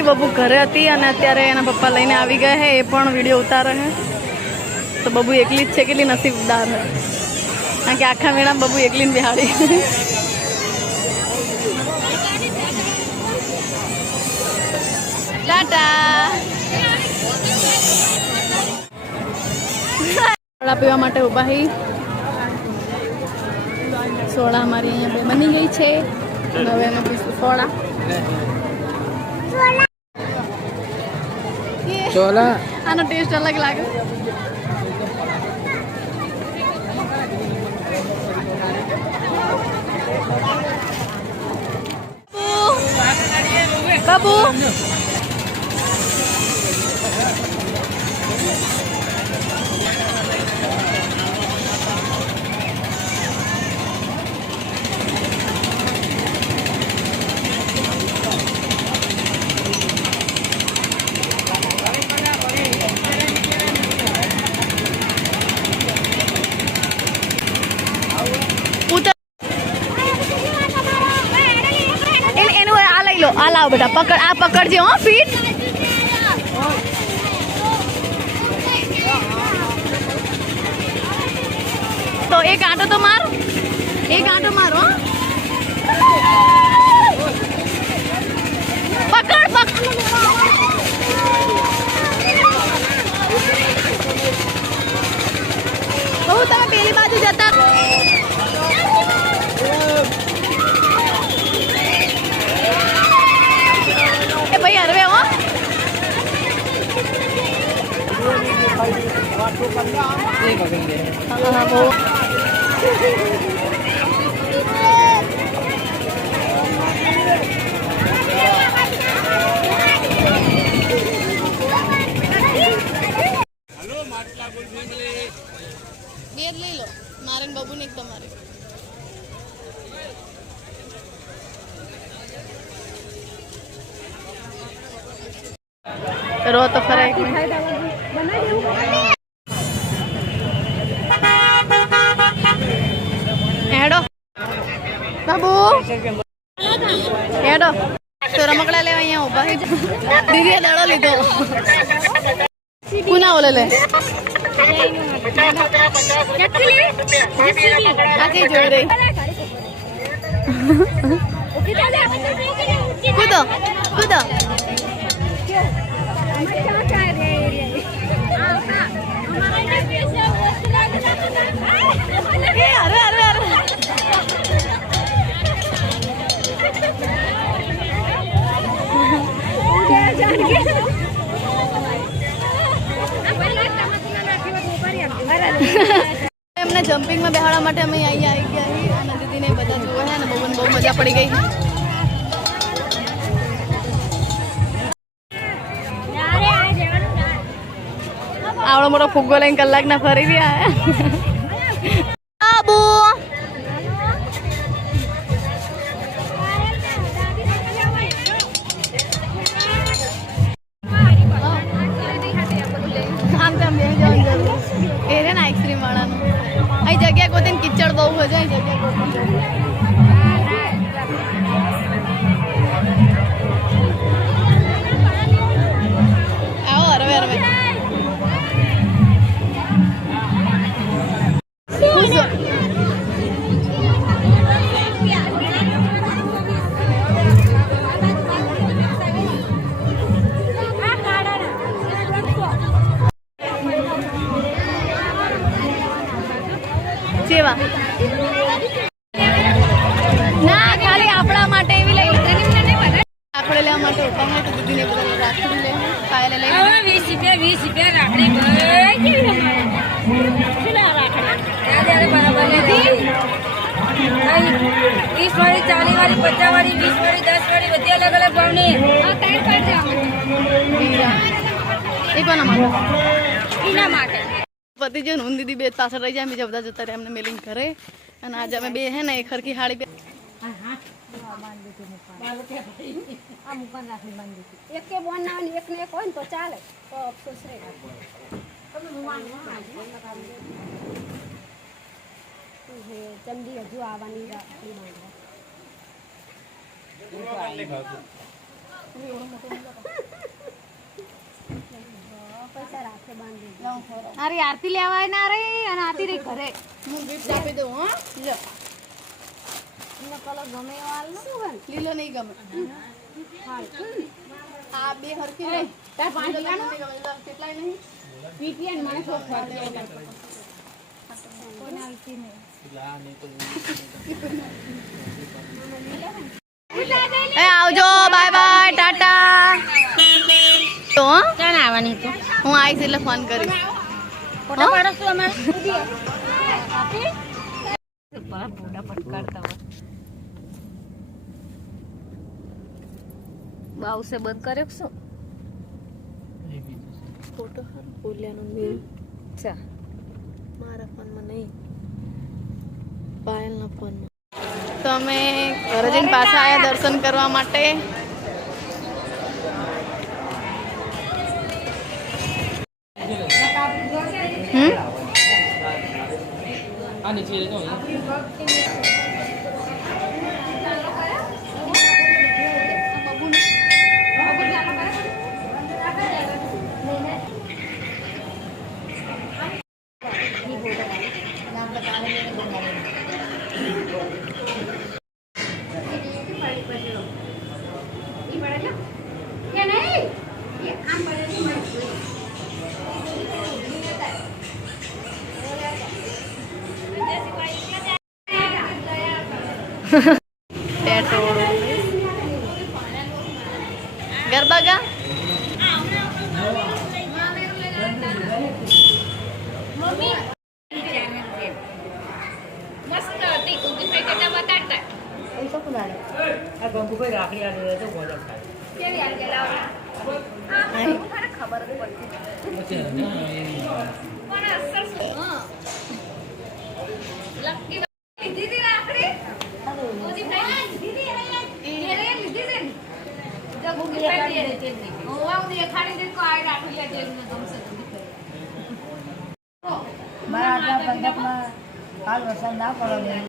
finally बबू घरे थी અને અત્યારે એના પપ્પા લઈને આવી ગયા હે એ પણ વિડિયો ઉતારે હે તો બબુ એકલી જ છે કેટલી નસીબદાર હે કારણ કે આખા મેળા બબુ એકલી ને બિહાડી टाटा सोडा पीवा माटे उभा ही सोडा हमारी यहाँ पे बनी गई है हवे में पीसू सोडा चोला आनो टेस्ट अलग लागे बाबू आ लाओ बेटा पकड़ आ पकड़ जो हाँ फीट तो एक आंटो तो मार एक आंटो मारो पकड़ पकड़ बहुत તમે પેલી બાજુ જતા भाई अरवे हो ले लो मारन बाबू ने तुम्हारे रो तो खरा एक हेडो बाबू हेडो तो रमकड़ा ले अँ उभा दीदी दड़ो लीधो पुना ओले ले जोड़ रही कूदो कूदो अरे अरे अरे એમને જમ્પિંગ માં બેહાડવા માટે અમે અહીં આવી ગયા અને દીદીને બધા જોવા છે અને બહુ મજા પડી ગઈ आवड़ो मोटो फुग्गो लईने कलाक ना फरी रह्या बाबू ना आइसक्रीम वाला अही जगह को कीचड़ बहु हो जाए जगह आओ अरवे अरवे सेवा ना खाली आपड़ा माटे एवी लई आखड़े लेवा माटे उठा माटे दीदी ने बदल राखड़ी ले पायल ले 20 रुपया राखड़ी भाई किला राखड़ी यार बराबर ले दी 20 वाली 40 वाली 50 वाली 20 वाली 10 वाली बધી अलग अलग भावनी हां टाइम काट दे એ કોના માટે ઈના માટે पति जो हूँ दीदी बे पास रही जाए बीजा बता जता रहे हमने मेलिंग करे और आज हमें बे है ना एक हर की हाड़ी पे एक के बोन ना एक ने कोन तो चाले तो अफसोस रहेगा चंदी हजू आवानी राखड़ी અરે આરતી લેવાય ના રે અને આરતી રે ઘરે હું ગિફ્ટ આપી દઉં હો લો એનો કલર ગમે એવો હાલ નો લીલો નહીં ગમે આ બે હરખી લે તાર પાંચ લેવાનો કેટલાય નહીં પીપીએન મને શોખ પડે કોને આવતી નહીં એ આવજો બાય બાય ટાટા તો ક્યાં આવવાની તો હું આવીશ એટલે ફોન કરીશ ફોટો પાડો છું અમારે બડા બોડા પટકાડતા હોય બાઉસે બંધ કર્યો શું ફોટો બોલ્યાનો મેલ ચા મારા ફોનમાં નહીં પાયલના ફોનમાં તો અમે ઘરે જઈને પાછા આવ્યા દર્શન કરવા માટે गरबा का मस्त होती कुकी पैकेट बताता ऐसा कुणाला आ गंगू पे राखी आ गए तो बहुत अच्छा है क्या यार गेला हां खबर खबर पड़ती पण असर हां लकी दीदी राखड़ी ओदी फ्रेंड दीदी ये दीदी से जब कुकी पे दे ओ वाव दे खाड़ी दे को आय राखड़ी आ जेल में गमसे मारा आटला पंजाब में काल वरसाद ना पड़ो